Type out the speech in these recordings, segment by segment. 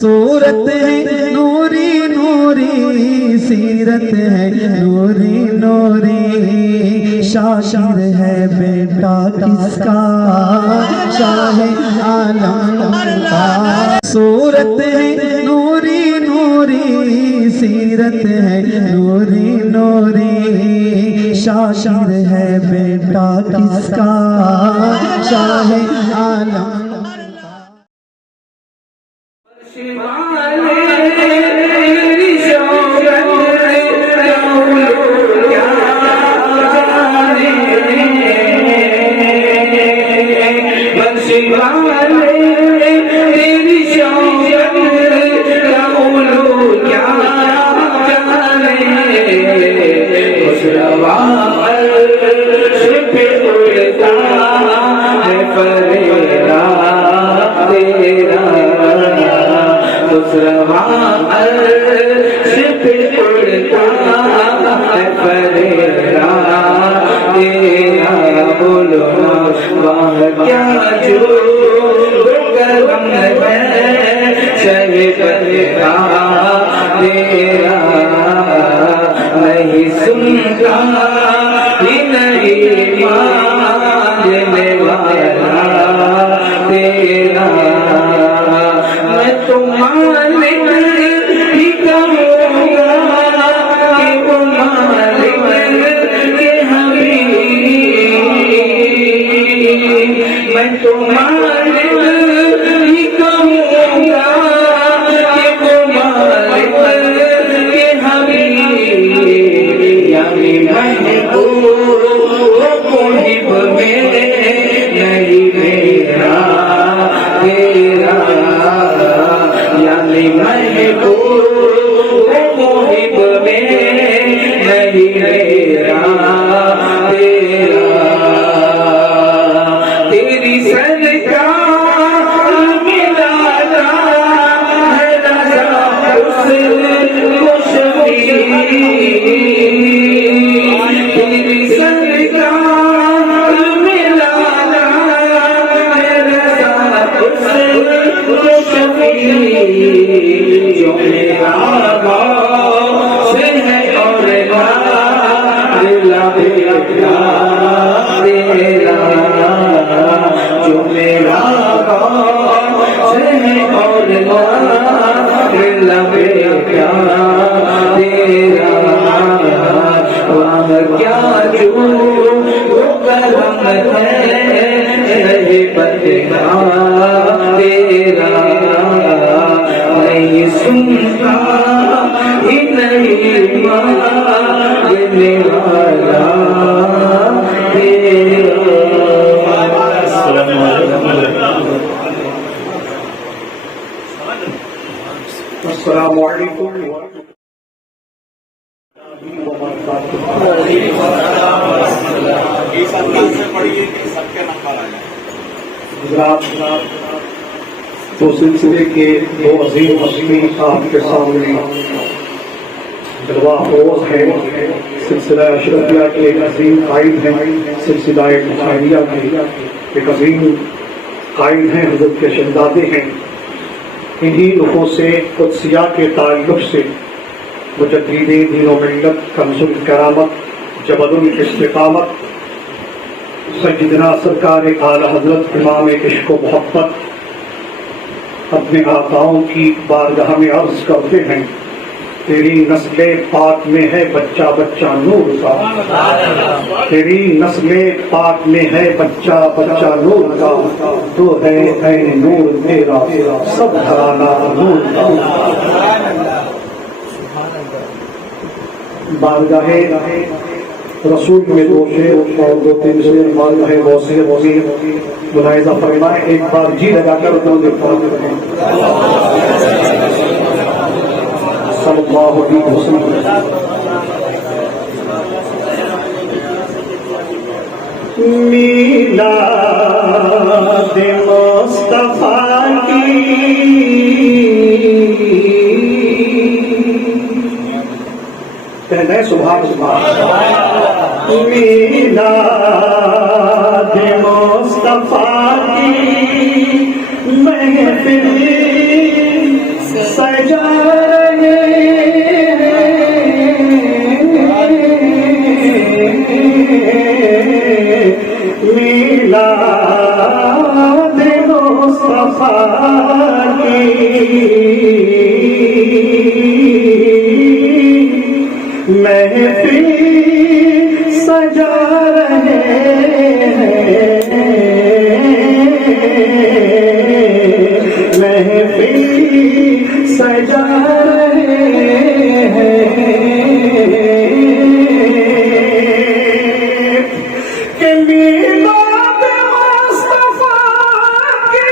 صورت ہے نوری نوری، سیرت ہے نوری نوری، شاعر ہے بیٹا کس کا، شاہ عالم کا۔ صورت ہے نوری نوری، سیرت ہے نوری نوری، شاعر ہے بیٹا کس کا، شاہ عالم۔ نہیں سنتا ہی نہیں ماننے والا تیرا، میں تو مالک ہی کہوں گا کہ وہ مالک کے حبیب، میں تو مالک ہی کہوں گا کہ وہ مالک کے حبیب، یعنی محبوب محب میرے نہیں میرا تیرا، یعنی محبوب محب میرے نہیں میرا تیرا، تیری سرکار ملا ہے رضا حسن و شفیع، تیری سرکار ملا ہے رضا حسن و شفیع، جو میرا غوث ہے اور لا بیٹا تیرا، جو میرا غوث ہے اور لا بیٹا تیرا، وہاں کیا جو کرم ہے بدلا تیرا، نہیں سنتا ہی نہیں ماننے والا تیرا۔ السلام علیکم تو سلسلے کے دو عظیم ہستی آپ کے سامنے جلوہ افروز ہے، سلسلہ اشرفیہ کے ایک عظیم قائد ہیں، سلسلہ بخاریہ کے ایک عظیم قائد ہیں، حضرت کے شہزادے ہیں۔ انہی نفوس قدسیہ کے تعلق سے مجدد دین و ملت، کنز الکرامت، جبل الاستقامت، سیدنا سرکار اعلیٰ حضرت امام عشق و محبت اپنے آقاؤں کی بارگاہ میں عرض کرتے ہیں، تیری نسل پاک میں ہے بچہ بچہ نور کا، تیری نسل پاک میں ہے بچہ بچہ نور کا، تو ہے عین نور تیرا سب گھرانہ نور کا۔ بارگاہ رسول میں دو شعر اور دو تین شعر بارگاہ غوثیت میں ملاحظہ فرمائیں، ایک بار جی لگا کر دو پڑھیں صلی اللہ علیہ وسلم۔ میلاد مصطفیٰ کی کہنے سبحان اللہ، میلاد مصطفیٰ کی محفل سجا رہے میلاد مصطفیٰ کی محفل سجا رہے محفل سجا رہے کہ میلاد مصطفیٰ کی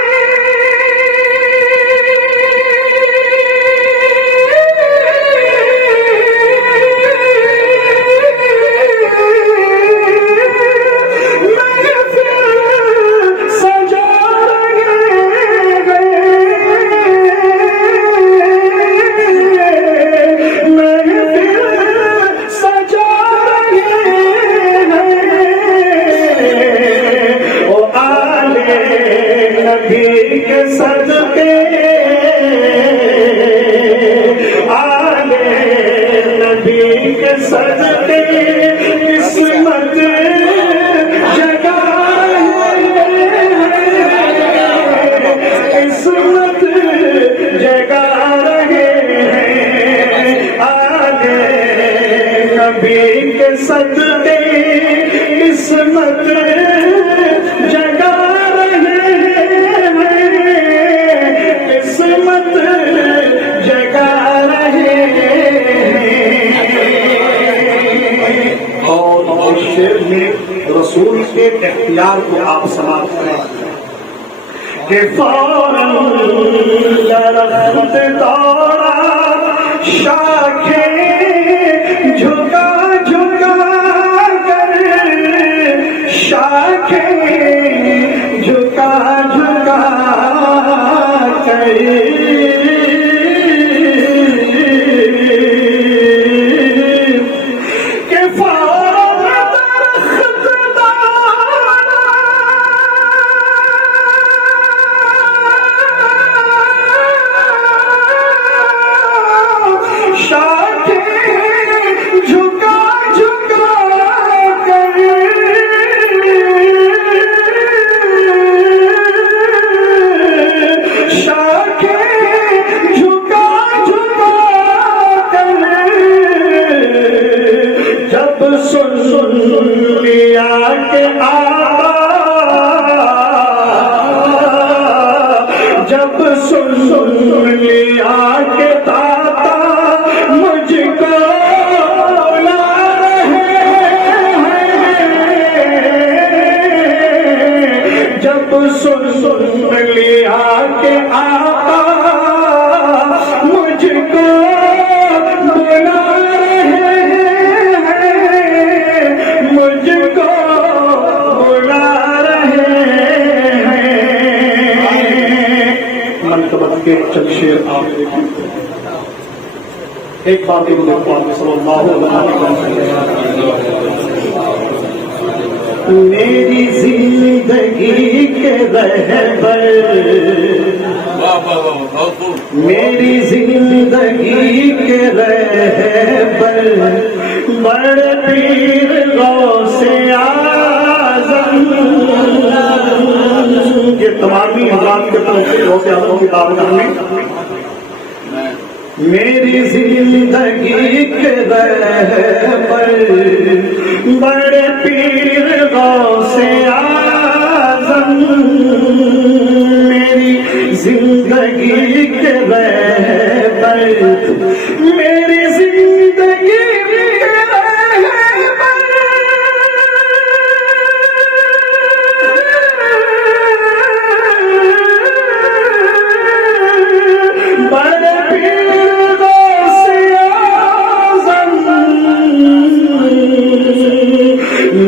نبی کے صدقے آلے نبی کے صدقے قسمت جگا رہے قسمت جگا رہے آلے نبی کے صدقے قسمت جگا رسول کے اختیار کو آپ سماعت کریں کہ فوراً درخت دوڑا شاخیں جھکا جھکا کر شاخیں جھکا جھکا کر جب سن لیا کہ داتا مجھ کو لا رہے ہیں جب سن لیا کہ آقا مجھ کو بلا رہے ہیں مجھ کو بلا رہے کے چند شعر آپ دیکھیں ایک بات صلی اللہ علیہ وسلم میری زندگی کے رہبر میری زندگی کے رہبر بڑے پیر غوث اعظم یہ تمامی حضرات کے طرف سے غوث اعظم کی دعوت کرنے میری زندگی کے رہبر بڑے پیر غوث اعظم میری زندگی کے رہبر میری زندگی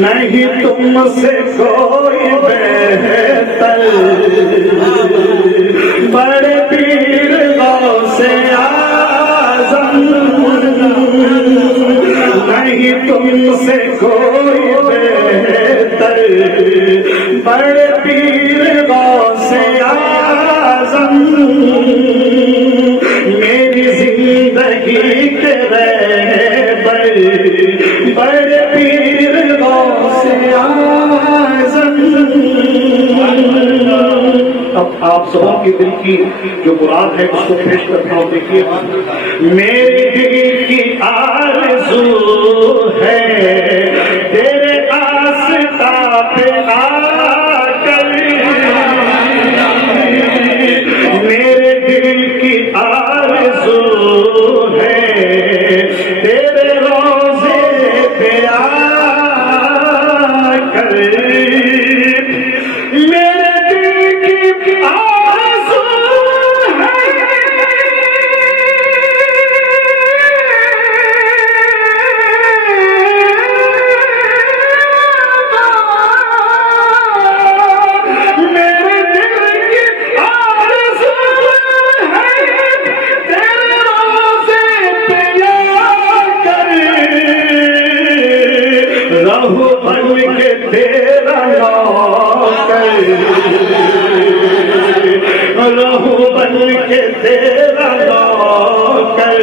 نہیں تم سے کوئی بہتر بڑے پیر غوث اعظم نہیں تم سے کوئی بہتر بڑے پیر غوث اعظم میری اب آپ سبوں کی دل کی جو مراد ہے اس کو پیش کرتا ہوں. دیکھیے میرے دل کی آرزو ہے تیرے آستاں پہ آ کر, میرے دل کی آرزو ہے تیرے روضے پہ آ کر, میرے دل کی آرزو ہے میرے دل کی آرزو ہے تیرے روضے پہ آ کر, رہو بن کے تیرا نوکر, رہو بن کے تیرا نوکر,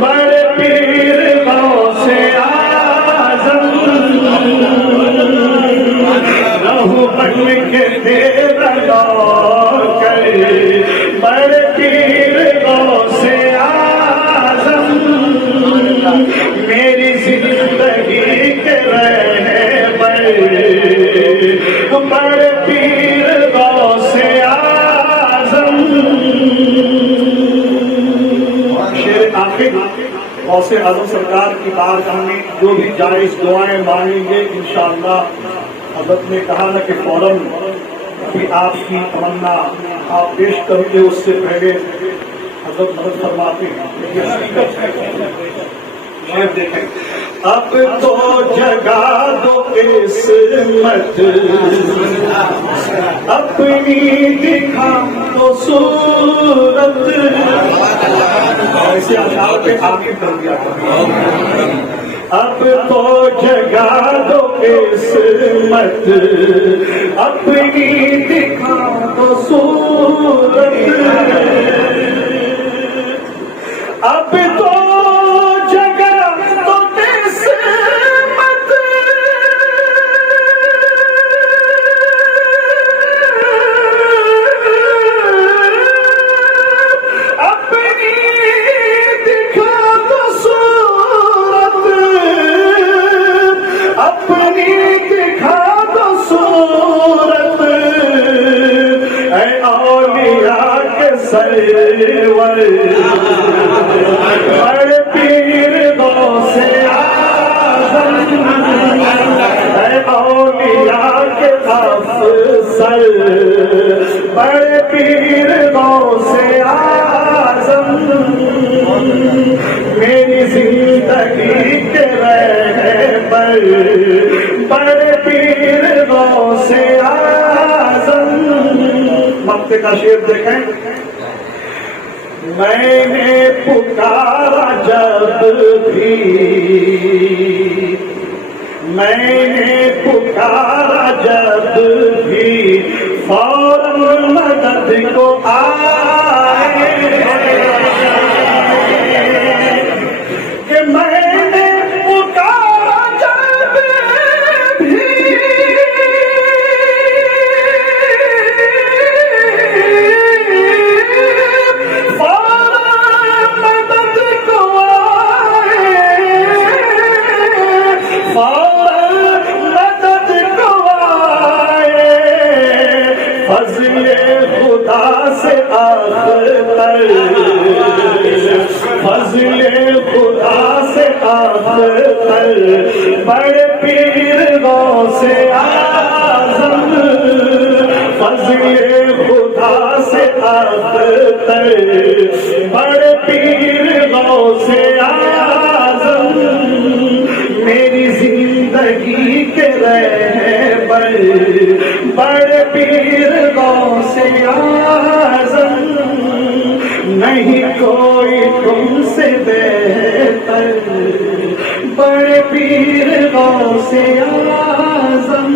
بڑے پیر غوث اعظم, رہو بن کے تیرا نوکر, بڑے پیر غوث اعظم, میری زندگی کے رہبر بڑے پیر غوث اعظم. شیر آخر غوث اعظم سرکار کی بارگاہ میں جو بھی جائز دعائیں مانگیں گے انشاءاللہ. حضرت نے کہا نا کہ فوراً کہ آپ کی تمنا آپ پیش کریں گے, اس سے پہلے حضرت مدد فرماتے ہیں. شیر دیکھیں اب تو جگا دو قسمت اپنی دکھا تو صورت, ایسے اشعار پہ آخر کر دیا. اب تو جگا دو قسمت اپنی دکھا تو صورت, اب تو بڑے پیر غوث اعظم, اے اولیاء کے افضل, بڑے پیر غوث اعظم, میری زندگی کے رہبر بڑے پیر غوث اعظم. وقت کا شعر دیکھیں میں نے پکارا جب بھی, میں نے پکارا جب بھی فوراً مدد کو آئے, کہ میں نے پکارا جب بھی فضل خدا سے آخر, فضل خدا سے آخر, بڑے پیر غوث اعظم, فضل خدا سے آخر, بڑے پیر غوث اعظم, میری زندگی کے رہبر بڑے پیر غوث اعظم, نہیں کوئی تم سے بہتر بڑے پیر غوث اعظم.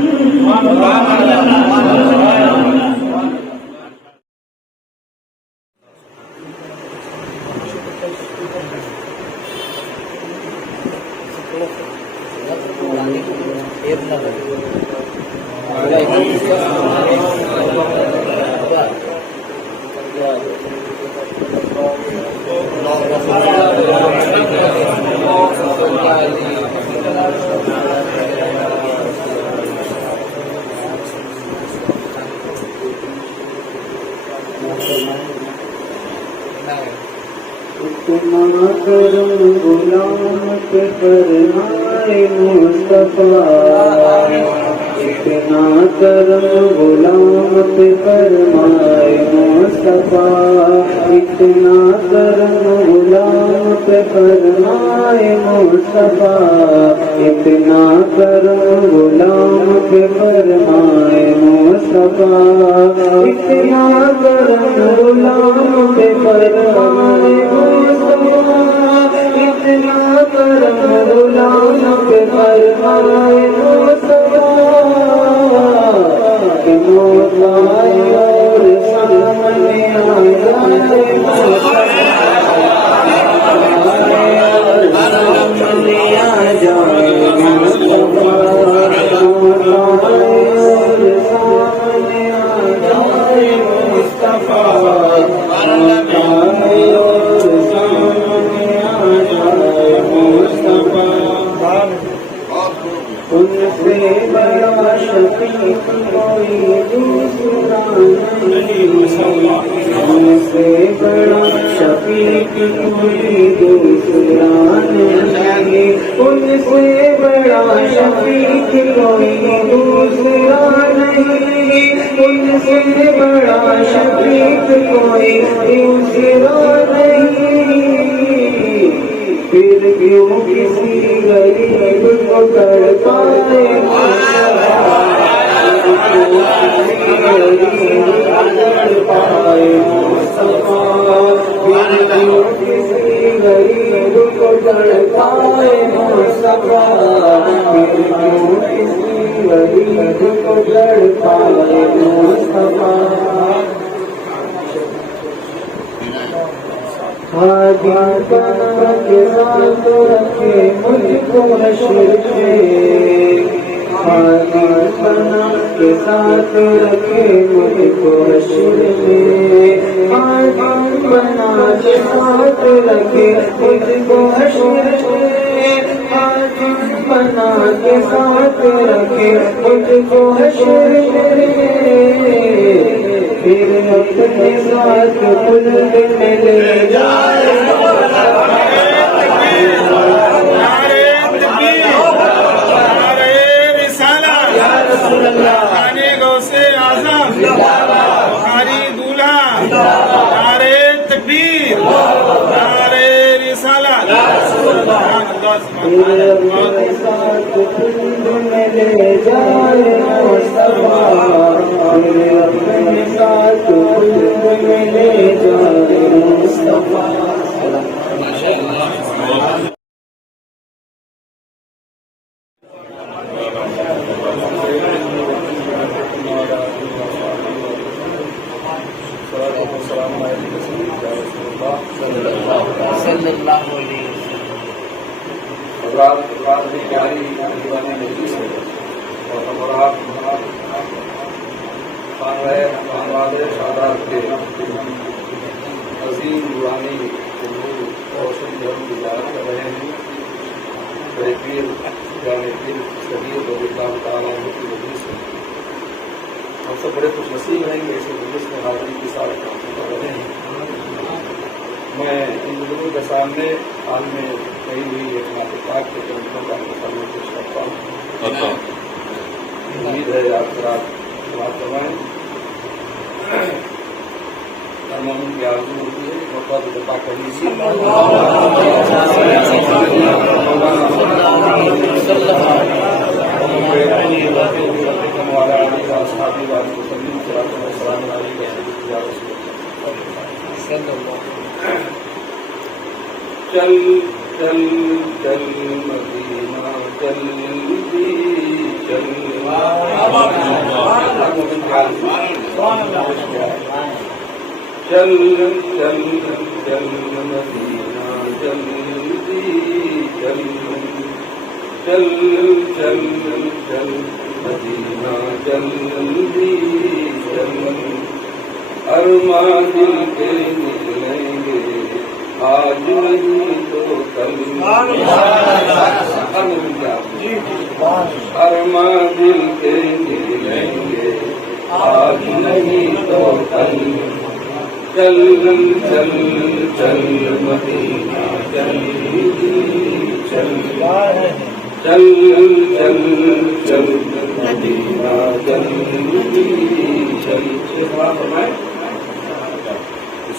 اتنا کرم غلام پہ فرمائے مصطفیٰ، اتنا کرم غلام پہ فرمائے مصطفیٰ، اتنا کرم غلام پہ فرمائے مصطفیٰ، اتنا کرم غلام پہ فرمائے مصطفیٰ، اتنا کرم غلام پہ فرمائے اتنا کرم غلام پہ فرمائے مصطفیٰ، کہ موت آئے اور سامنے آ جائے سامنے آ جائے مصطفیٰ، موت آئے اور سامنے آ جائے مصطفیٰ، موت آئے اور سامنے آ جائے مصطفیٰ، ان سے بڑا شفیق کوئی دوسرا نہیں، ان سے بڑا شفیق کوئی دوسرا نہیں، ان سے بڑا شفیق کوئی دوسرا نہیں، ان سے بڑا شفیق کوئی دوسرا نہیں، پھر کیوں کسی غریب کو تڑپائے تڑپائے مصطفیٰ، پھر کیوں کسی غریب کو تڑپائے مصطفیٰ، پھر کیوں کسی غریب کو تڑپائے مصطفیٰ، ہادی بنا کے ساتھ رکھے مجھ کو حشر میں، ہادی بنا کے ساتھ رکھے مجھ کو حشر میں، ہادی بنا کے ساتھ رکھے مجھ کو حشر میں، ہادی بنا کے ساتھ رکھے مجھ کو حشر میں، پھر اپنے ساتھ خود میں لے جائے اپنے ساتھ خود میں لے جائے مصطفیٰ، اپنے ساتھ خود میں لے جائے مصطفیٰ. عظیم نورانی اور دھرم کی بات کر رہے ہیں. بڑے پیر جانے پیر صغیر رضی اللہ تعالیٰ عنہ کی مجلس ہے. ہم سب بڑے خوش نصیب ہیں کہ اس مجلس میں حاضری کی سارے کام کر رہے ہیں. میں ان بزرگوں کے سامنے حال میں کہی ہوئی ایک ناطقات کے کلموں کا سامنے پیش کرتا ہوں. امید ہے آپ رات بات کروائیں. مومن کی آرزو ہوتی ہے محبت دفاع کرنی چاہیے. چل چل چل مدینہ چل بھی چل چل چل چل مدینہ جلدی چل چل چل چل مدینہ جلدی چل ارمان دل کے نکلیں گے آج نہیں تو کل ارمان دل کے نکلیں گے آج نہیں تو کل چل چل چل مدینہ جلدی چل چل چل چل مدینہ جلدی چل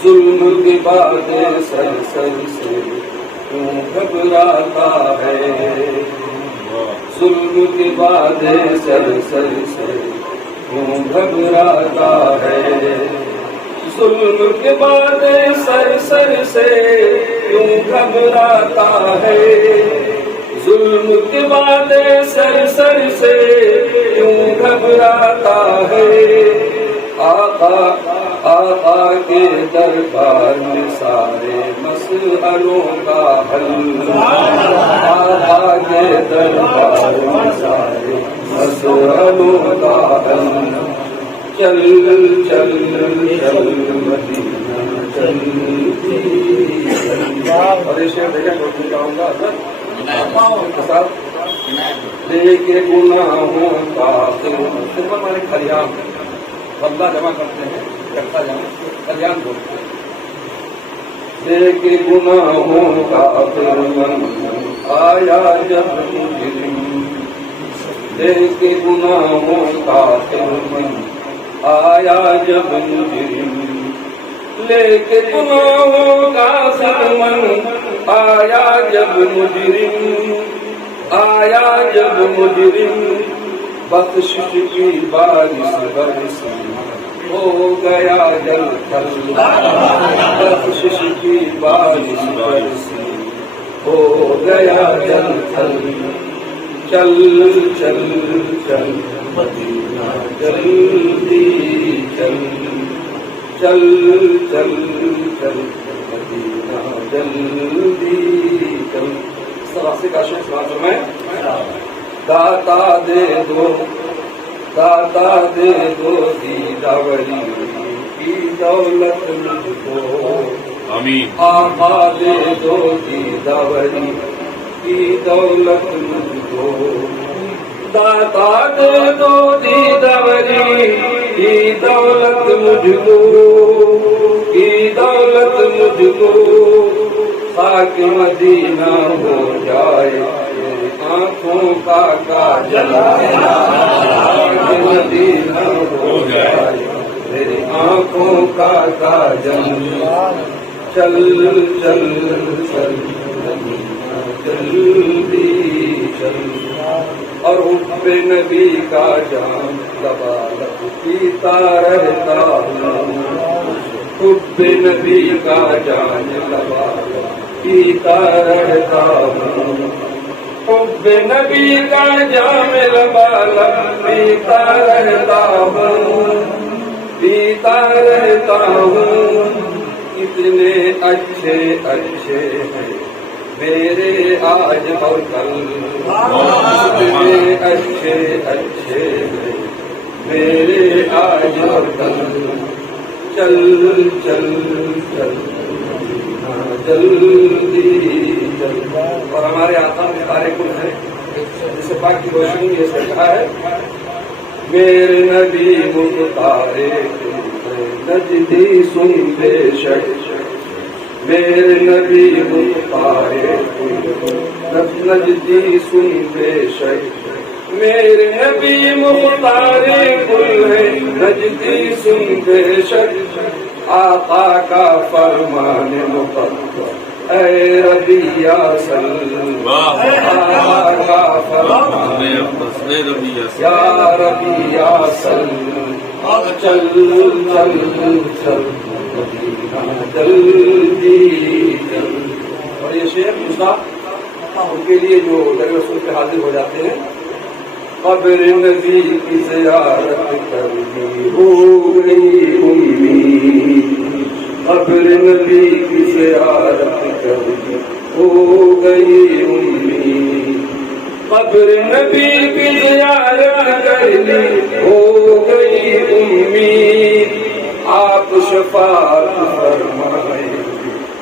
ظلم کی باتیں سر سر سے کیوں گھبراتا ہے ظلم کی باتیں سر سر سے کیوں گھبراتا ہے ظلم کے بعد سر سر سے کیوں گھبراتا ہے ظلم کے بعد سر سر سے کیوں گھبراتا ہے آقا کے دربار میں سارے مسئلوں کا حل آقا کے دربار میں سارے مسئلوں کا حل چل چل چل مدینہ جلدی اور یہ شعر دیکھا چھوڑنے چاہوں گا سر لے کے گناہوں کا خدمت ہمارے خلیان بندہ جمع کرتے ہیں اکٹھا جمع خلیان بولتے ہیں لے کے گناہوں کا من آیا جب مجرم لے کے گناہوں کا من آیا جب مجرم لے کے گناہوں کا من آیا جب مجرم آیا جب مجرم بخشش کی بارش برسی ہو گیا جل تھل بخشش کی بارش برسی ہو گیا جل تھل چل چل چل مدینہ جلدی چل چل چل چل مدینہ جلدی چل سراسے کا شیخ سماج میں داتا دے دو دیدہ ولی کی دولت مجھ کو آمین آقا دے دو دیدہ ولی کی دولت مجھ کو داتا دے دو دیدہ ولی کی دولت مجھ کو کی دولت مجھ کو خاک مدینہ ہو جائے آنکھوں کا کاجل خاک مدینہ ہو جائے میری آنکھوں کا کاجل چل چل چل مدینہ جلدی چل اور حب نبی کا جام لبالب پیتا رہتا ہوں حب نبی کا جام لبالب پیتا رہتا ہوں حب نبی کا جام لبالب پیتا رہتا ہوں کتنے اچھے اچھے ہیں میرے آج اور کل کتنے اچھے اچھے ہیں میرے آج اور کل چل چل چل جلدی چل اور ہمارے آقا میں سارے کل ہیں جسے پاک کی روشنی یہ سے کہا ہے میرے نبی مختار نجدی سن بے شک میرے نبی مختار نجدی سن بے شک میرے نبی مختار کل ہے نجدی سن بے شک آقا کا فرمان مقدس اے ربی یا سلم آقا کا فرمان یا ربی یا سلم چل چل چل جلدی چل اور یہ شیخ مصطفیٰ ان کے لیے جو در رسول پہ حاضر ہو جاتے ہیں قبر نبی کی زیارت کرنی ہو گئی امید قبر نبی کی زیارت کرنی ہو گئی امید قبر نبی کی زیارت کر لی ہو گئی امید آپ شفاعت فرمائیں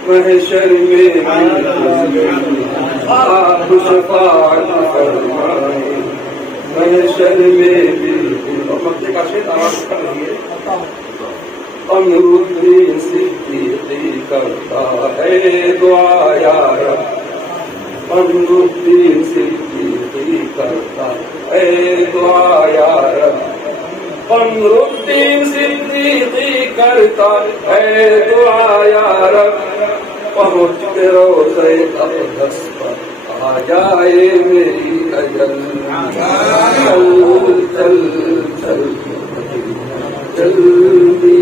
محشر میں بھی آپ شفاعت فرمائیں محشر میں بھی امرالدین صدیقی کرتا ہے دعا یا رب امرالدین صدیقی کرتا ہے دعا یا رب امرالدین صدیقی کرتا ہے دعا یا رب پہنچ کے روضے اقدس پر آ جائے میری اجل چل چل چل جلدی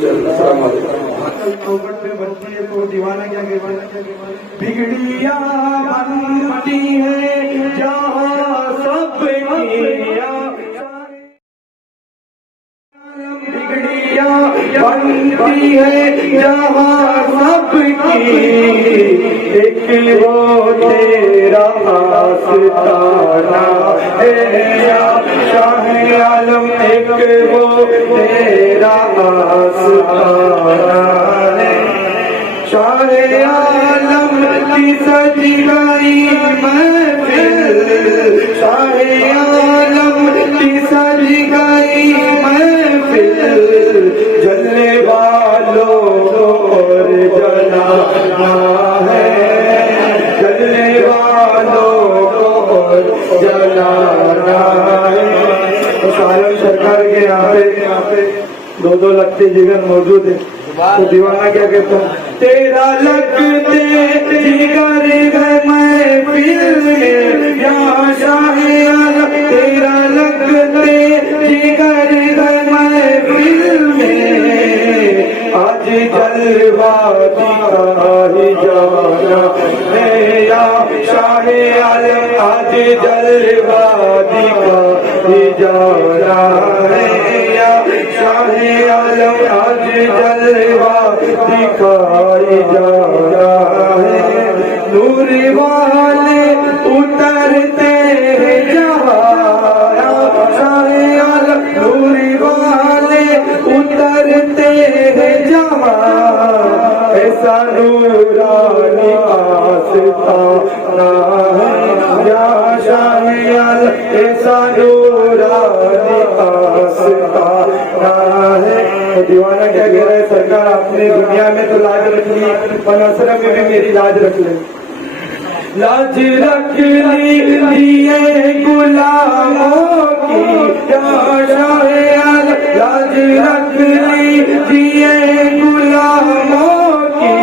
چل السلام علیکم چوکٹ پہ بچی ہے تو دیوانہ کیا کہتے ہیں بگڑیاں بنتی ہے جہاں سب بگڑیاں بنتی ہے جہاں سب کی ایک وہ تیرا آستانہ ہے یا شاہ عالم ایک وہ تیرا آستانہ ہے شاہ عالم کی سج گئی محفل شاہ عالم کی سج گئی محفل جلنے والوں اور جلانا ہے جلنے والوں اور جلانا ہے عالم سرکار کے یہاں پہ دو لگتے جگر موجود ہیں تو دیوانہ کیا کہتا ہوں تیرا لگتے جگر گھر محفل میں یا شاہ عالم تیرا لگتے جگر گھر محفل میں آج جلوہ دکھا ہی جانا ہے یا شاہ عالم آج جلوہ دکھا ہی جانا ہے یا شاہ عالم آج جلوہ دکھائی جانا ہے نور والے اترتے ہیں جہاں شاہ عالم نور والے اترتے ہیں جہاں ایسا نورانی آستانہ ہے یا شاہ عالم ایسا نورانی آستانہ ہے دیوانہ کیا کہہ رہا ہے سرکار آپ نے دنیا میں تو لاج رکھ لی پناسرہ میں بھی میری لاج رکھ لیں لاج رکھ لیے غلاموں کی یا شاہ عالم لاج رکھ لیے غلاموں کی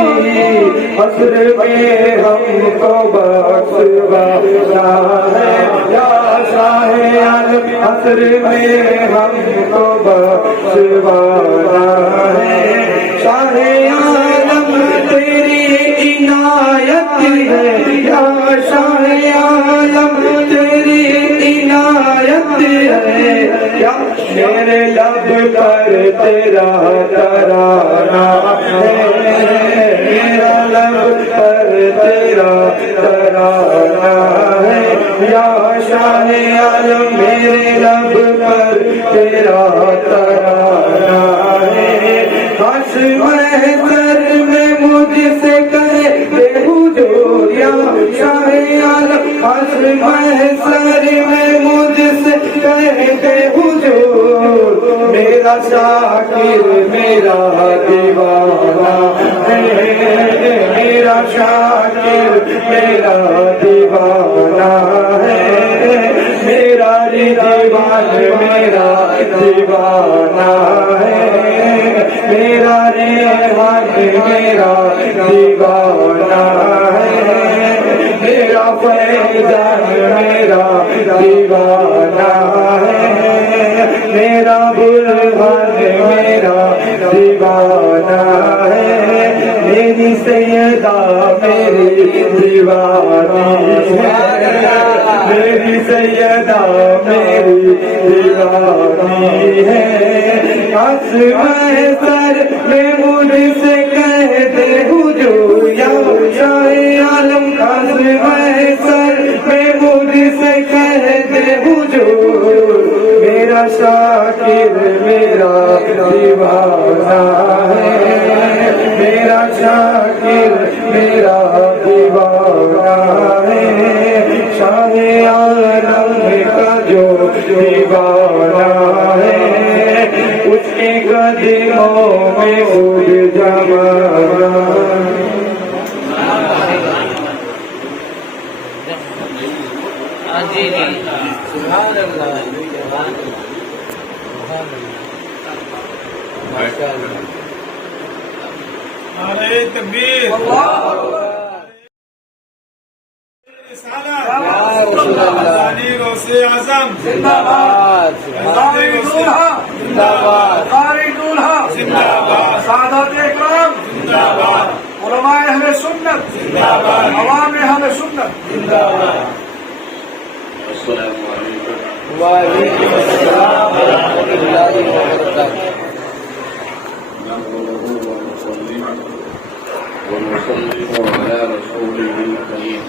حسر میں ہم کو بخشوانا ہے یا شاہ عالم حسر میں ہم کو بخشوانا ہے شاہ عالم تیری عنایت ہے یا شاہ عالم تیری عنایت ہے یا میرے لب پر تیرا ترانہ ہے میرا لب پر تیرا ترانہ ہے یا شاہ عالم میرے لب پر تیرا ترانہ ہے ہنس محضر میں مجھ سے کہے بے حضور یا شاہ عالم ہنس محضر میں مجھ سے کہے بے حضور میرا شاکر میرا دیوانہ ہے میرا شاکر میرا دیوانہ ہے میرا رضوان میرا دیوانہ ہے میرا ریحان میرا دیوانہ ہے میرا فیضان میرا دیوانہ ہے میرا برہان میرا دیوانہ ہے میری سیدہ میری دیوانی ہے میری سیدہ میری دیوانی ہے ہنس محضر میں مجھ سے کہتے حضور یا شاہ عالم ہنس محضر میں مجھ سے میرا دیوانہ ہے، شاہ عالم کا جو دیوانہ ہے، اس کے قدموں میں خود جمانا ہے۔ نعرہ تکبیر، ثانی غوث اعظم زندہ باد، سعادت اکرام زندہ باد، علماء اہل سنت زندہ باد، عوام اہل سنت زندہ باد۔ السلام علیکم وعلیکم السلام ورحمۃ اللہ وبرکاتہ۔ ونصلي على رسوله الكريم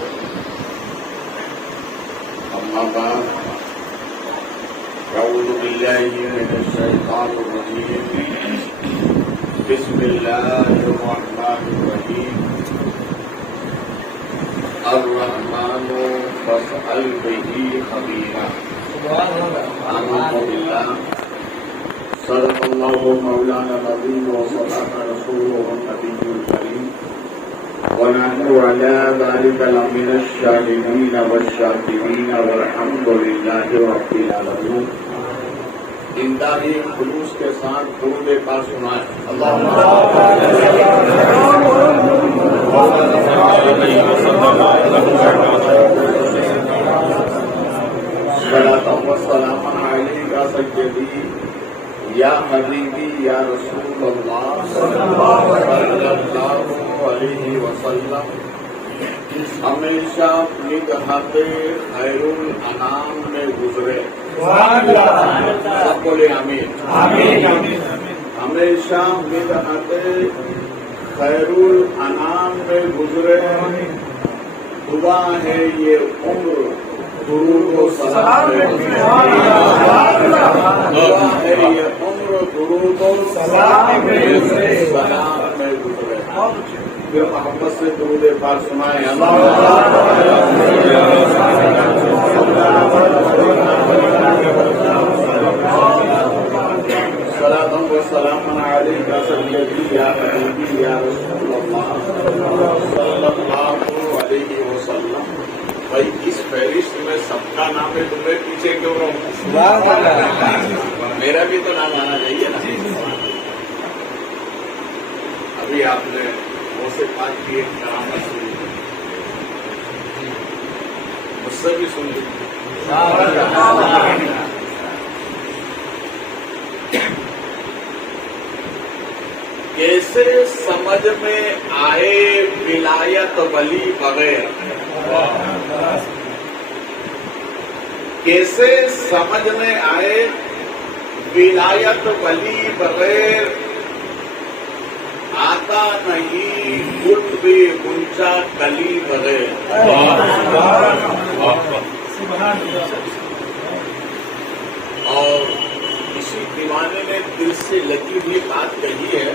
أما بعد أعوذ بالله من الشيطان الرجيم بسم الله الرحمن الرحيم الرحمن فاسأل به خبيرا آمنت بالله صدق الله مولانا العظيم وصدق رسوله النبي الكريم ونحن على ذلك لمن الشاهدين والشاكرين والحمد لله رب العالمين۔ انتہائی خلوص کے ساتھ درود پاک سنائیں۔ صلاۃ و سلام علیک سیدی یا حبیبی یا رسول اللہ صلی اللہ علیہ وسلم، ہمیشہ نگہت خیر الانام میں گزرے۔ سب بولے آمین۔ ہمیشہ نگہت خیر الانام میں گزرے، دعا ہے یہ عمر درود و سلام میں گزرے، دعا ہے یہ عمر درود و سلام میں گزرے۔ پھر محبت سے درود پاک سنائیں۔ صلاۃ و سلام علیک سیدی یا حبیبی یا رسول اللہ صلی اللہ علیہ وسلم۔ بھائی اس فہرست میں سب کا نام ہے، تمہیں پیچھے کیوں رہو؟ میرا بھی تو نام آنا چاہیے نا۔ ابھی آپ نے سے پاک کی ایک کرامت سنی، مجھ سے بھی سن لی۔ کیسے سمجھ میں آئے ولایت ولی بغیر، کیسے سمجھ میں آئے ولایت ولی بغیر، آتا نہیں گل بھی اونچا کلی بغیر۔ اور کسی دیوانے نے دل سے لگی ہوئی بات کہی ہے،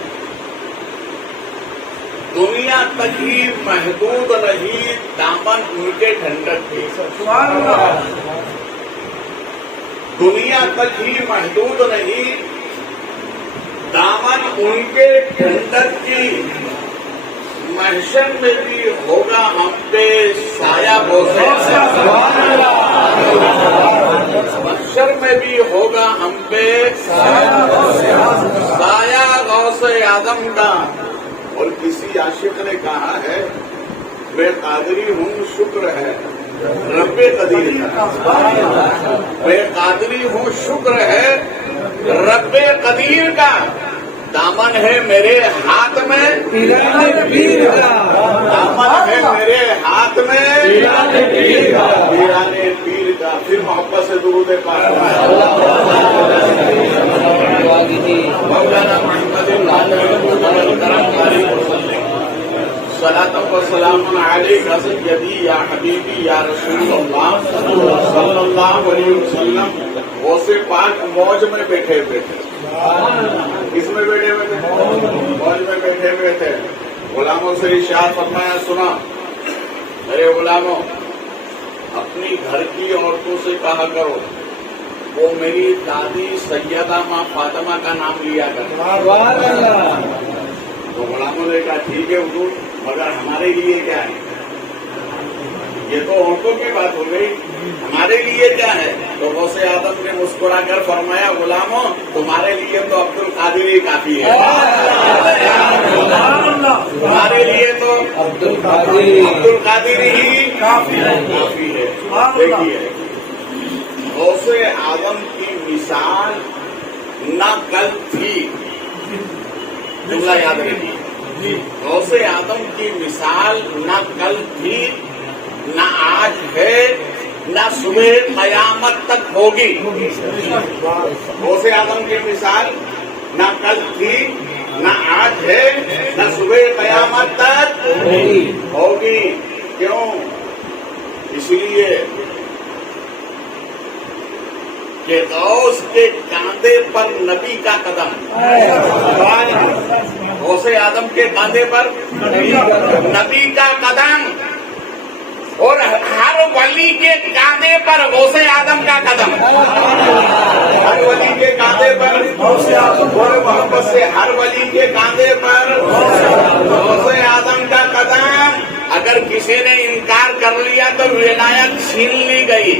دنیا تک ہی محدود نہیں دامن ان کے ٹھنڈک کی۔ دنیا تک ہی محدود نہیں دامن ان کے ٹھنڈک کی، محشر میں بھی ہوگا ہم پہ سایہ بوسے، محشر میں بھی ہوگا ہم پہ سایہ غوث اعظم کا۔ اور کسی عاشق نے کہا ہے میں قادری ہوں شکر ہے رب قدیر کا، میں قادری ہوں شکر ہے رب قدیر کا، دامن ہے میرے ہاتھ میں دامن ہے میرے ہاتھ میں پیرانے پیر کا۔ پھر محبت سے درود پاک مولانا محمد صلاۃ و سلام علیک سیدی یا حبیبی یا رسول اللہ صلی اللہ علیہ وسلم۔ غوث پاک موج میں بیٹھے ہوئے تھے، کس میں بیٹھے ہوئے تھے؟ موج میں بیٹھے ہوئے تھے۔ غلاموں سے ارشاد فرمایا سنا میرے غلاموں اپنی گھر کی عورتوں سے کہا کرو وہ میری دادی سیدہ ماں فاطمہ کا نام لیا کرے. تو غلاموں نے کہا ٹھیک ہے حضور مگر ہمارے لیے کیا ہے؟ یہ تو عورتوں کی بات ہو گئی ہمارے لیے کیا ہے؟ تو غوث اعظم نے مسکرا کر فرمایا غلاموں تمہارے لیے تو عبد القادری کافی ہے. تمہارے لیے تو عبد القادری ہی کافی ہے. دیکھیے غوث اعظم کی مثال نہ کل تھی جملہ یاد رکھیے غوث اعظم کی مثال نہ کل تھی نہ آج ہے نہ صبح قیامت تک ہوگی. غوث اعظم کی مثال نہ کل تھی نہ آج ہے نہ صبح قیامت تک ہوگی. کیوں؟ اس لیے کہ غوث کے کاندھے پر نبی کا قدم غوث اعظم کے کاندھے پر نبی کا قدم اور ہر ولی کے کاندھے پر غوث اعظم کا قدم. ہر ولی کے کاندھے پر اور محبت سے ہر ولی کے کاندھے پر غوث اعظم کا قدم. اگر کسی نے انکار کر لیا تو ولایت چھین لی گئی.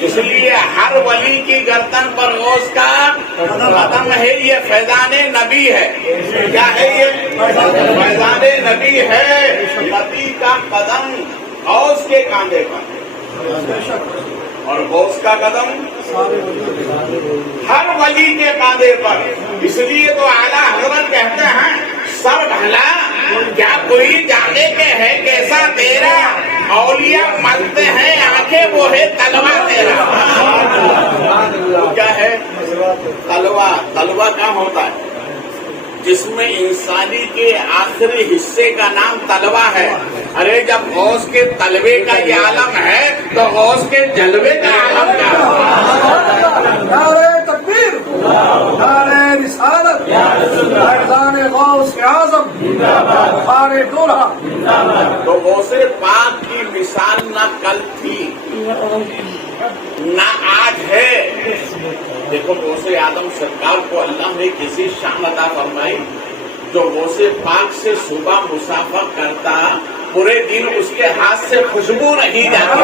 اس لیے ہر ولی کی گردن پر غوث کا قدم ہے. یہ فیضان نبی ہے. کیا ہے یہ؟ فیضان نبی ہے. نبی کا قدم غوث کے کاندھے پر اور غوث کا قدم ہر ولی کے کاندھے پر. اس لیے تو اعلیٰ حضرت کہتے ہیں سر بھلا کیا کوئی جانے کے ہے کیسا تیرا اولیاء ملتے ہیں آنکھیں وہ ہے تلوا تیرا. کیا ہے تلوا؟ تلوا کام ہوتا ہے جس میں انسانی کے آخری حصے کا نام تلوا ہے. ارے جب غوث کے تلوے کا یہ عالم ہے تو غوث کے جلوے کا عالم کیا ہے؟ نعرہ تکبیر، نعرہ رسالت، فیضان غوث اعظم، بخار دولہا. تو غوث پاک کی مثال نہ کل تھی نہ آج ہے. دیکھو غوث اعظم سرکار کو اللہ نے کسی شان عطا فرمائی جو غوث پاک سے صبح مسافہ کرتا پورے دن اس کے ہاتھ سے خوشبو نہیں جاتی.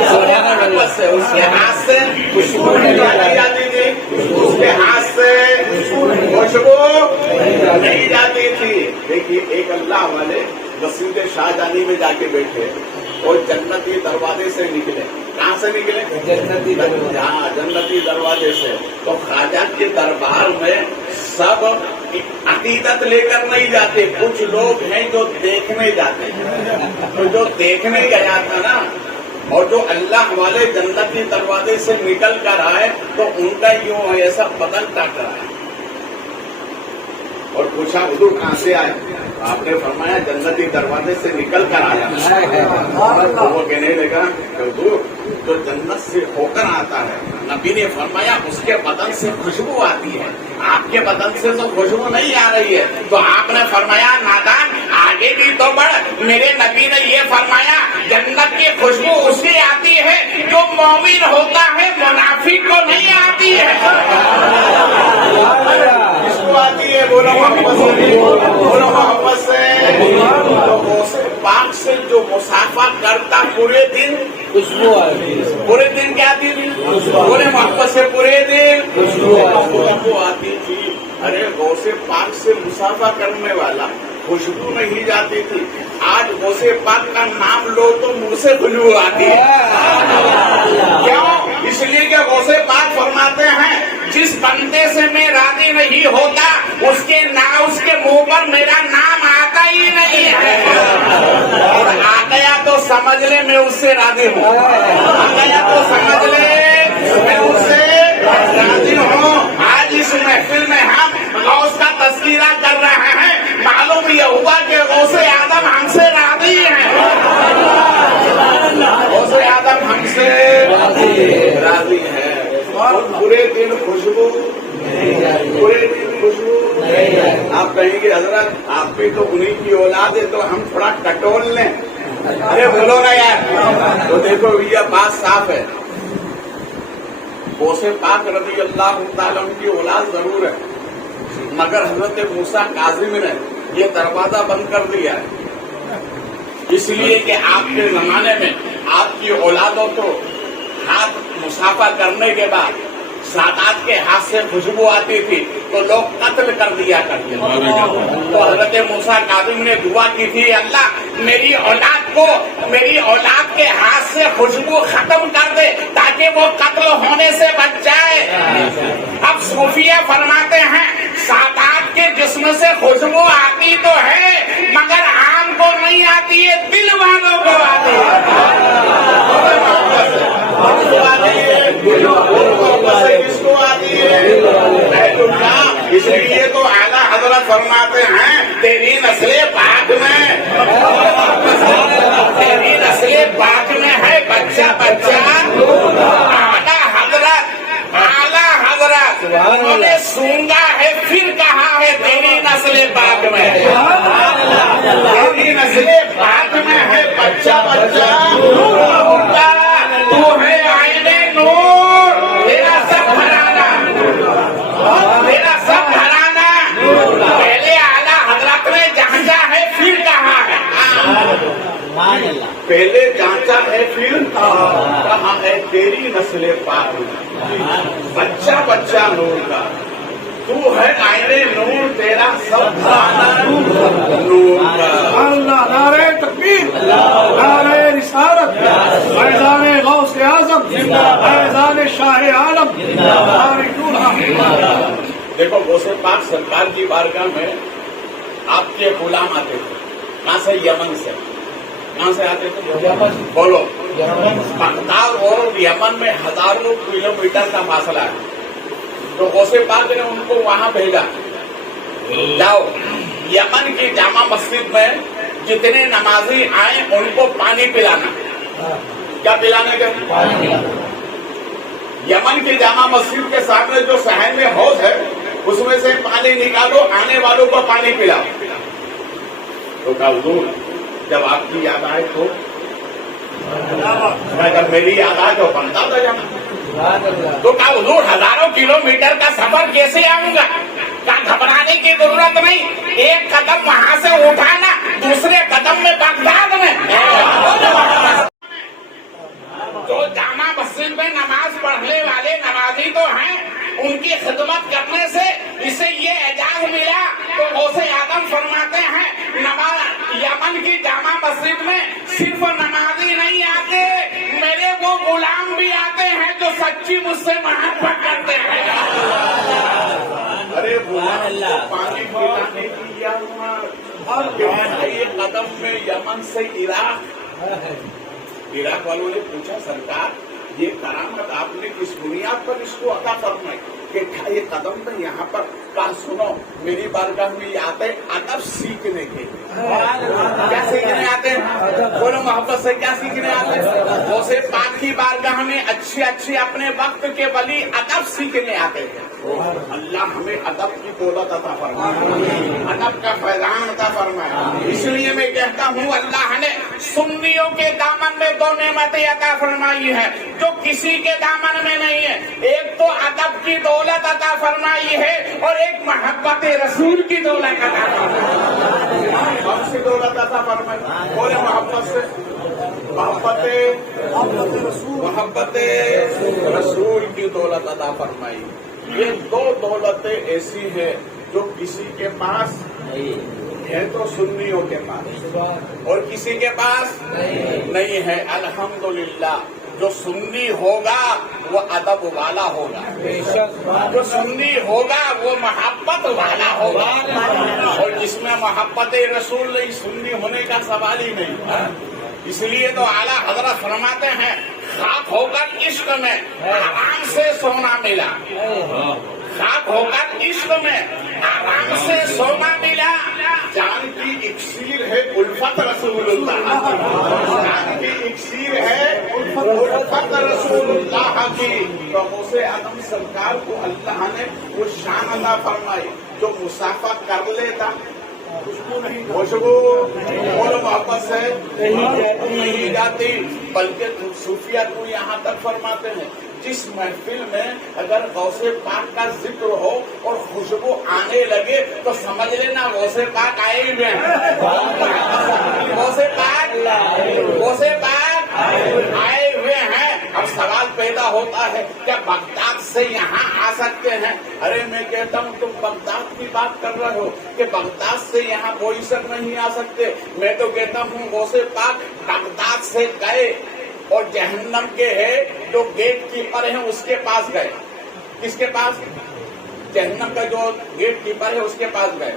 اس کے ہاتھ سے خوشبو نہیں جاتی تھی. اس کے ہاتھ سے خوشبو نہیں جاتی تھی. دیکھیے ایک اللہ والے مسجد شاہ جانی میں جا کے بیٹھے اور جنتی دروازے سے نکلے. کہاں سے نکلے؟ جنتی دروازے سے. تو خواجہ کے دربار میں سب عقیدت لے کر نہیں جاتے. کچھ لوگ ہیں جو دیکھنے جاتے ہیں. تو جو دیکھنے گیا تھا نا اور جو اللہ والے جنتی دروازے سے نکل کر آئے تو ان کا یوں ایسا بدن ٹاٹ رہا ہے اور پوچھا حضور کہاں سے آئے؟ آپ نے فرمایا جنتی دروازے سے نکل کر آیا. وہ کہنے لگا حضور جو جنت سے ہو کر آتا ہے نبی نے فرمایا اس کے بدن سے خوشبو آتی ہے. آپ کے بدن سے تو خوشبو نہیں آ رہی ہے. تو آپ نے فرمایا نادان آگے بھی تو بڑھ. میرے نبی نے یہ فرمایا جنت کی خوشبو اسی آتی ہے جو مومن ہوتا ہے منافق کو نہیں آتی ہے. کس کو آتی ہے؟ بولو محمد سے. بولو محمد سے. تو غوث پاک سے جو مسافہ کرتا پورے دن خوشبو آتی. پورے دن کیا آتی تھی؟ بولے محبت سے پورے دن خوشبو آتی تھی. ارے غوث پاک سے مسافہ کرنے والا خوشبو نہیں جاتی تھی. آج غوث پاک کا نام لو تو منہ سے خوشبو آتی ہے. کیوں؟ اس لیے کہ غوث پاک فرماتے ہیں جس بندے سے میں راضی نہیں ہوتا اس کے منہ پر میرا نام آتا ہی نہیں ہے. اور آ گیا تو سمجھ لے میں اس سے راضی ہوں. آ گیا تو سمجھ لے میں اس سے راضی ہوں. آج اس محفل میں ہم غوث کا تذکرہ کر رہے ہیں. معلوم یہ ہوا کہ غوث اعظم ہم سے راضی ہیں. غوث اعظم ہم سے راضی ہے. اور پورے دن خوشبو پورے دن خوشبو. آپ کہیں گے حضرت آپ آپ بھی تو انہیں کی اولاد ہے تو ہم تھوڑا ٹٹول لیں. ارے بولو نا یار. تو دیکھو یہ بات صاف ہے. غوث پاک رضی اللہ تعالیٰ عنہ کی اولاد ضرور ہے, مگر حضرت موسیٰ کاظم نے یہ دروازہ بند کر دیا ہے, اس لیے کہ آپ کے زمانے میں آپ کی اولادوں کو ہاتھ مسافہ کرنے کے بعد سادات کے ہاتھ سے خوشبو آتی تھی تو لوگ قتل کر دیا کرتے تھے. تو حضرت موسیٰ کاظم نے دعا کی تھی, اللہ میری اولاد کے ہاتھ سے خوشبو ختم کر دے تاکہ وہ قتل ہونے سے بچ جائے. اب صوفیہ فرماتے ہیں سادات کے جسم سے خوشبو آتی تو ہے مگر عام کو نہیں آتی ہے, دل والوں کو آتی ہے. کس کو آتی ہے؟ اس لیے تو اعلیٰ حضرت فرماتے ہیں تیری نسل پاک میں ہے بچہ بچہ. اعلیٰ حضرت انہوں نے سونگا ہے پھر کہا ہے تیری نسل پاک میں ہے, تیری نسل پاک میں ہے بچہ بچہ. تو ہے آئینے نور, تیرا سب بھرانا, تیرا سب بھرانا. پہلے اعلیٰ حضرت نے جانچا ہے پھر کہا ہے, پہلے جانچا ہے پھر کہا ہے تیری نسل پاک بچہ بچہ نور کا. تو ہے آئینے نور, تیرا سب بھرانا نور کا. اللہ نعرہ تکبیر, نعرہ رسالت, فیضان غوث اعظم, فیضان شاہ عالم, دیکھو غوث پاک سرکار کی بارگاہ میں آپ کے غلام آتے تھے. کہاں سے؟ یمن سے. کہاں سے آتے تھے؟ بولو. بغداد اور یمن میں ہزاروں کلومیٹر کا فاصلہ ہے. تو غوث پاک نے ان کو وہاں بھیجا, جاؤ یمن کی جامع مسجد میں جتنے نمازی آئیں ان کو پانی پلانا. کیا پلانے کے؟ یمن کی جامع مسجد کے سامنے جو صحن میں حوض ہے اس میں سے پانی نکالو, آنے والوں کو پانی پلاؤ. تو کہا حضور جب آپ کی یاد آئے تو, جب میری یاد آئے تو بنتا تھا جانا. تو کہا حضور ہزاروں کلومیٹر کا سفر کیسے آؤں گا؟ کہا گھبرانے کی ضرورت نہیں, ایک قدم وہاں سے اٹھانا, دوسرے قدم میں بغداد میں. جو جامع مسجد میں نماز پڑھنے والے نمازی تو ہیں, ان کی خدمت کرنے سے اسے یہ اعزاز ملا. تو غوث اعظم فرماتے ہیں یمن کی جامع مسجد میں صرف نمازی نہیں آتے, میرے وہ غلام بھی آتے ہیں جو سچی مجھ سے محبت کرتے ہیں. ارے پانی پلانے کی یہ قدم میں یمن سے عراق والوں نے پوچھا سرکار یہ کرامت آپ نے کس بنیاد پر اس کو عطا فرمائی کہ یہ قدم میں یہاں پر کہا سنو میری بارگاہ میں یہ آتے ادب سیکھنے کے. کیا سیکھنے آتے ہیں؟ بولو محبت سے کیا سیکھنے آتے ہیں؟ غوث پاک کی بارگاہ میں اچھے اپنے وقت کے ولی ادب سیکھنے آتے ہیں. اللہ ہمیں ادب کی دولت عطا فرمائے, ادب کا فیضان عطا فرمائے. اس لیے میں کہتا ہوں اللہ نے سنیوں کے دامن میں دو نعمتیں عطا فرمائی ہیں جو کسی کے دامن میں نہیں ہے. ایک تو ادب کی دولت عطا فرمائی ہے اور ایک محبت رسول کی دولت عطا فرمائی. کون سی دولت عطا فرمائی؟ بولے محبت سے, محبت رسول کی دولت عطا فرمائی. یہ دو دولتیں ایسی ہیں جو کسی کے پاس ہے تو سنیوں کے پاس اور کسی کے پاس نہیں ہے. الحمدللہ جو سنی ہوگا وہ ادب والا ہوگا, جو سنی ہوگا وہ محبت والا ہوگا, اور جس میں محبت رسول نہیں سنی ہونے کا سوال ہی نہیں. اس لیے تو اعلیٰ حضرت فرماتے ہیں خاک ہو کر عشق میں آرام سے سونا ملا, خاک ہو کر عشق میں آرام سے سونا ملا. جان کی اکسیر ہے الفت رسول اللہ, جان کی اکسیر ہے الفت رسول اللہ کی. تو غوث اعظم سرکار کو اللہ نے وہ شان عطا فرمائی جو مسافہ کر لیتا خوشبو اور محبت سے نہیں جاتی، بلکہ صوفیہ کو یہاں تک فرماتے ہیں جس محفل میں اگر غوث پاک کا ذکر ہو اور خوشبو آنے لگے تو سمجھ لینا غوث پاک آئے ہوئے ہیں، غوث پاک آئے ہوئے ہیں۔ اب سوال پیدا ہوتا ہے کیا بغداد سے یہاں آ سکتے ہیں؟ ارے میں کہتا ہوں تم بغداد کی بات کر رہے ہو کہ بغداد سے یہاں کوئی سر نہیں آ سکتے، میں تو کہتا ہوں غوث پاک بغداد سے گئے اور جہنم کے ہے جو گیٹ کیپر ہیں اس کے پاس گئے۔ کس کے پاس؟ جہنم کا جو گیٹ کیپر ہے اس کے پاس گئے۔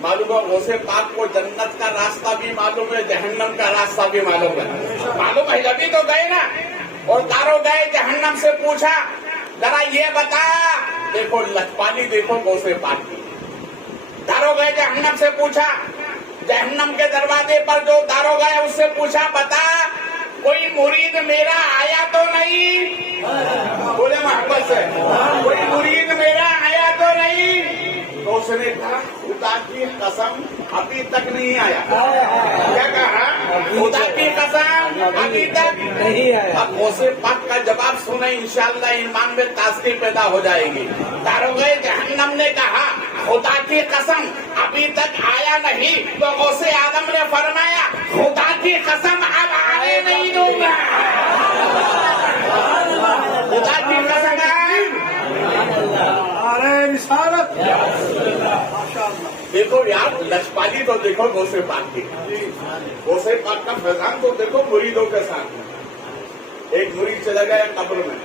معلوم ہے غوث پاک کو جنت کا راستہ بھی معلوم ہے، جہنم کا راستہ بھی معلوم ہے، معلوم ہے جبھی تو گئے نا۔ اور دارو گئے جہنم سے پوچھا ذرا یہ بتا، دیکھو لچپانی دیکھو غوث پاک کی۔ دارو گئے جہنم سے پوچھا، جہنم کے دروازے پر جو دارو گئے اس سے پوچھا بتا کوئی مرید میرا آیا تو نہیں؟ بولے محبت سے کوئی مرید میرا آیا تو نہیں؟ تو اس نے کہا خدا کی قسم ابھی تک نہیں آیا۔ کیا کہا؟ خدا کی قسم ابھی تک نہیں آیا۔ اب غوث پاک کا جواب سنیں انشاءاللہ ایمان میں تازگی پیدا ہو جائے گی۔ داروغے جہنم نے کہا خدا کی قسم ابھی تک آیا نہیں، تو غوث اعظم نے فرمایا خدا کی قسم اب آنے نہیں دوں گا۔ خدا کی قسم دیکھو یار لچپالی تو دیکھو غوث پاک کی، غوث پاک کا فیضان تو دیکھو مریدوں کے ساتھ میں۔ ایک مرید چلا گیا قبر میں،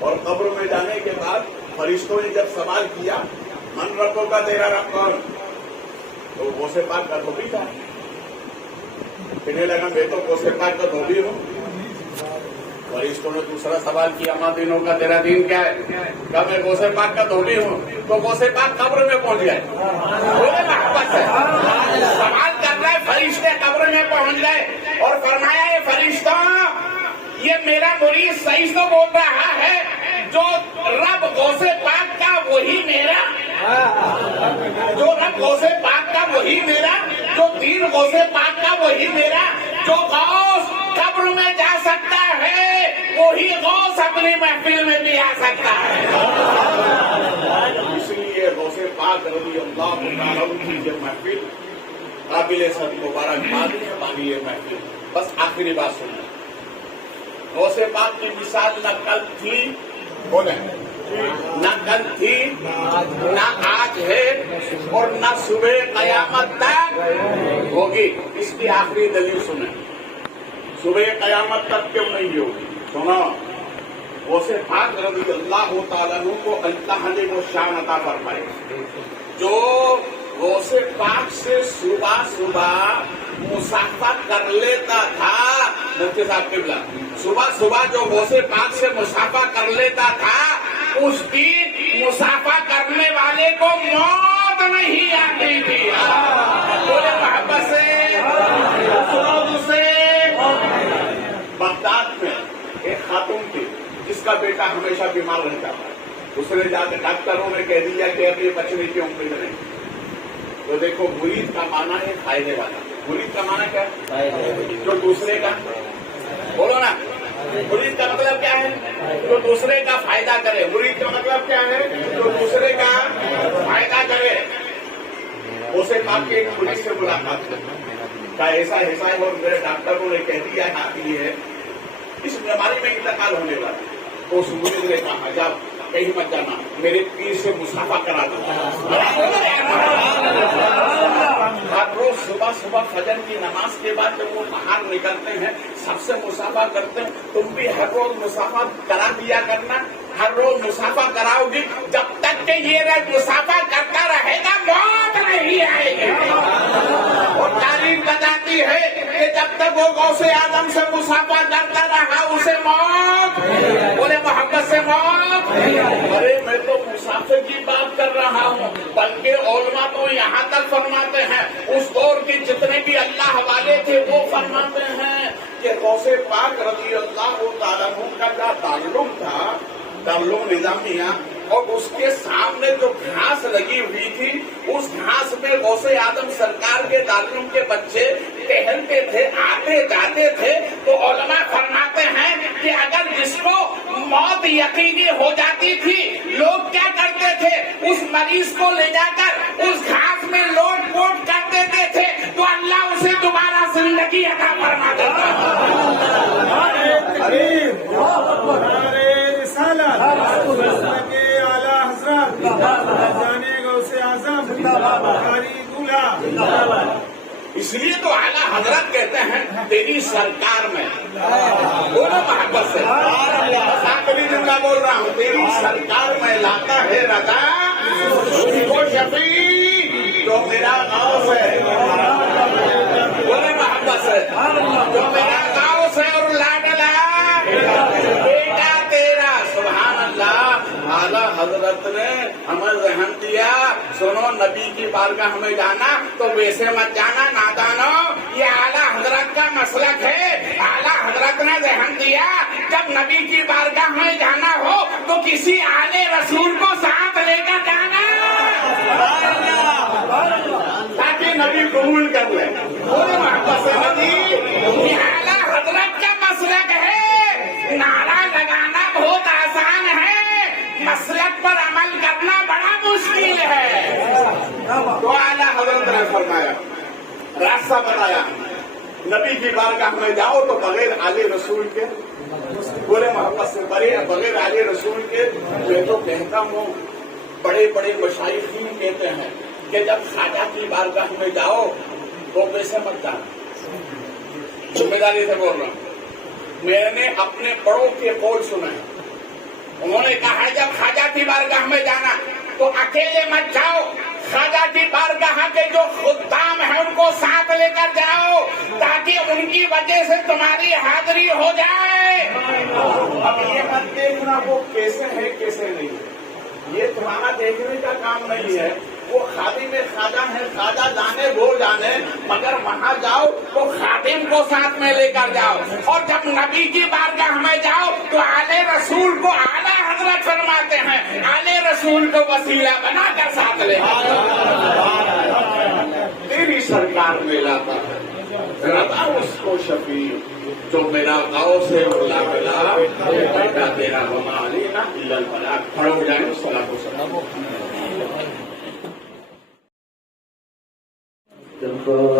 اور قبر میں جانے کے بعد فرشتوں نے جب سوال کیا من ربوں کا تیرا رب کون، تو غوث پاک کا دھوبی تھا۔ کہنے لگا میں تو غوث پاک کا دھوبی ہوں۔ فرشتوں نے دوسرا سوال کیا ماں دینوں کا تیرا دین کیا ہے، کہا میں غوث پاک کا دھوبی ہوں۔ تو غوث پاک قبر میں پہنچ گئے، بولے محبت سے سوال کر رہے فرشتے قبر میں پہنچ گئے اور فرمایا اے فرشتوں یہ میرا مرید صحیح تو بول رہا ہے، جو رب غوث پاک کا وہی میرا، جو رب غوث پاک کا وہی میرا، جو دین غوث پاک کا وہی میرا، جو غوث قبر میں جا سکتا ہے وہی غوث اپنی محفل میں بھی آ سکتا ہے۔ اس لیے غوث پاک رضی اللہ تعالیٰ کی یہ محفل قابل سب مبارکباد ہے ہماری یہ محفل۔ بس آخری بات سنیں، غوث پاک کی مثال نہ کل تھی، بولیں نہ کل تھی نہ آج ہے اور نہ صبح قیامت تک ہوگی۔ اس کی آخری دلیل سنیں، صبح قیامت تک کیوں نہیں ہوگی؟ سنو، غوث پاک رضی اللہ تعالیٰ کو اللہ نے وہ شان عطا فرمائے جو غوث پاک سے صبح صبح مسافہ کر لیتا تھا۔ مفتی صاحب قبلہ صبح جو غوث پاک سے مسافہ کر لیتا تھا اس دن مسافہ کرنے والے کو موت نہیں آتی تھی۔ بولے محبت سے بغداد میں ایک خاتون تھی جس کا بیٹا ہمیشہ بیمار رہتا تھا۔ اس نے جا کے ڈاکٹروں نے کہہ دیا کہ اب یہ بچنے کی امید نہیں۔ تو دیکھو مرید کا معنی ہے فائدے والا، مرید کا معنی کیا ہے؟ جو دوسرے کا، بولو نا، مرید کا مطلب کیا ہے؟ جو دوسرے کا فائدہ کرے۔ مرید کا مطلب کیا ہے؟ جو دوسرے کا فائدہ کرے۔ اسے پاک کے ایک مرید سے ملاقات کا ایسا ہے اور میرے ڈاکٹروں نے کہہ دیا ہے اس بیماری میں انتقال ہونے والا۔ تو اس مرید نے کہا جب کہیں مت جانا، میرے پیر سے مسافہ کرا دو۔ ہر روز صبح فجر کی نماز کے بعد جب وہ باہر نکلتے ہیں سب سے مسافہ کرتے ہیں، تم بھی ہر روز مسافہ کرا دیا کرنا، ہر روز مسافہ کراؤ گی، جب تک کہ یہ مسافہ کرتا رہے گا موت نہیں آئے گی۔ اور تاریخ بتاتی ہے کہ جب تک وہ غوث اعظم سے مسافہ کرتا رہا اسے موت، بولے محبت سے موت۔ ارے میں تو مسافر کی بات کر رہا ہوں، بلکہ علماء تو یہاں تک فرماتے ہیں، اس دور کے جتنے بھی اللہ والے تھے وہ فرماتے ہیں کہ غوث پاک رضی اللہ تعالیٰ عنہ کا تعلق تھا، تعلق نظامیہ اور اس کے سامنے جو گھاس لگی ہوئی تھی اس گھاس میں غوث اعظم سرکار کے دارالعلوم کے بچے ٹہلتے تھے، آتے جاتے تھے. تو علماء فرماتے ہیں کہ اگر جس کو موت یقینی ہو جاتی تھی لوگ کیا کرتے تھے، اس مریض کو لے جا کر اس گھاس میں لوٹ پوٹ کر دیتے تھے تو اللہ اسے دوبارہ زندگی عطا فرما دیتا. اس لیے تو اعلیٰ حضرت کہتے ہیں تیری سرکار میں بولو محبت سے، کبھی جملہ بول رہا ہوں، تیری سرکار میں لاتا ہے رضا وہ شفیع جو میرا غوث ہے. بولے محبت سے، جو میرا غوث ہے اور لاڈلا بیٹا تیرا. سبحان اللہ. اعلیٰ حضرت نے ہمیں ذہن دیا، سنو نبی کی بارگاہ ہمیں جانا تو ویسے مت جانا نادانو، یہ اعلیٰ حضرت کا مسلک ہے. اعلیٰ حضرت نے ذہن دیا جب نبی کی بارگاہ میں جانا ہو تو کسی اعلی رسول کو ساتھ لے کر جانا تاکہ نبی قبول کر لے. پورے محبت سے نبی، یہ اعلیٰ حضرت کا مسلک ہے. نعرہ لگانا بہت آسان ہے، مسلک پر عمل کرنا بڑا مشکل ہے. تو اعلیٰ حضرت نے فرمایا، راستہ بتایا، نبی کی بارگاہ میں جاؤ تو بغیر آلے رسول کے، بولے محبت سے، بغیر آلے رسول کے. میں تو کہتا ہوں بڑے بڑے مشائخین کہتے ہیں کہ جب خواجہ کی بارگاہ میں جاؤ تو ویسے مت جانا. ذمہ داری سے بول رہا ہوں، میں نے اپنے بڑوں کے قول سنے. انہوں نے کہا جب خواجہ کی بارگاہ میں جانا تو اکیلے مت جاؤ، خواجہ کی بارگاہ کے جو خدام ہیں ان کو ساتھ لے کر جاؤ تاکہ ان کی وجہ سے تمہاری حاضری ہو جائے. اب یہ مت دیکھنا وہ کیسے ہے کیسے نہیں ہے، یہ تمہارا دیکھنے کا کام نہیں ہے. وہ خادم خواجہ ہے، خواجہ جانے وہ جانے، مگر وہاں جاؤ تو خادم کو ساتھ میں لے کر جاؤ. اور جب نبی کی بارگاہ میں جاؤ تو اعلی رسول کو اعلیٰ حضرت فرماتے ہیں اعلی رسول کو وسیلہ بنا کر ساتھ لے. تیری سرکار میں لاتا ہے رضا اس کو شفیع جو میرا غوث ہے اور لا بلا بیٹا تیرا وما علینا الا البلاغ. کھڑے ہو جائیں، الصلاۃ والسلام. Oh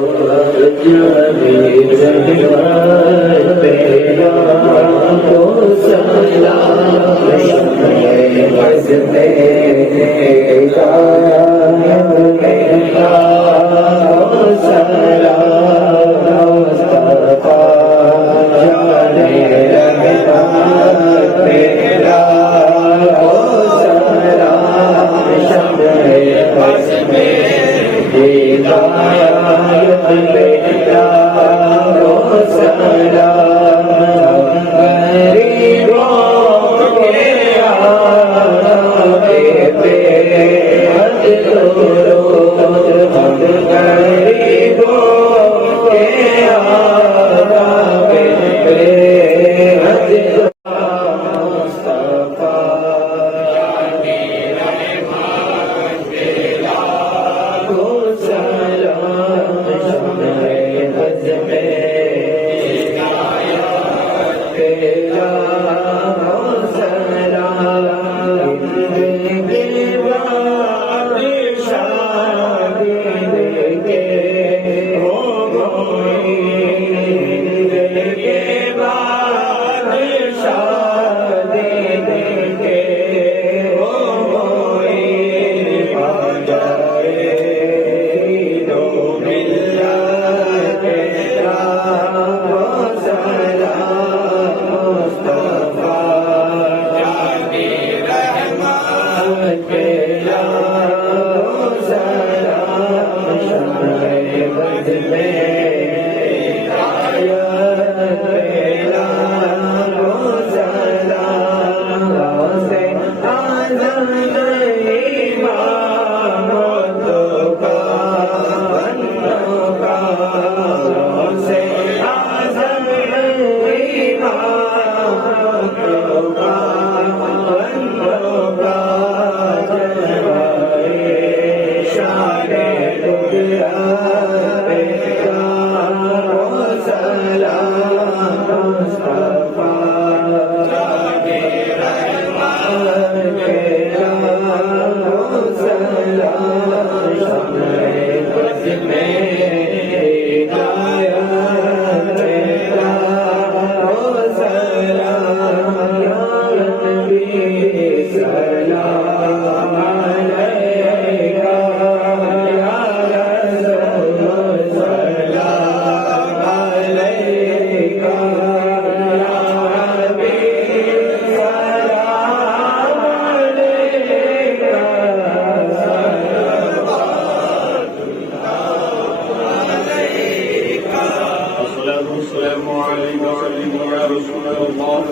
والسلام عليك سيدي يا رسول الله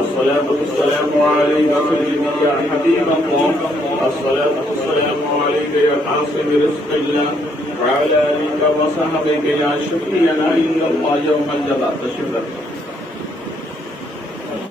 الصلاة والسلام عليك سيدي يا حبيب الله الصلاة والسلام عليك يا قاسم رزق الله وعلى آلك وصحبك يا شفيعنا عند الله يوم الجزاء. تشرف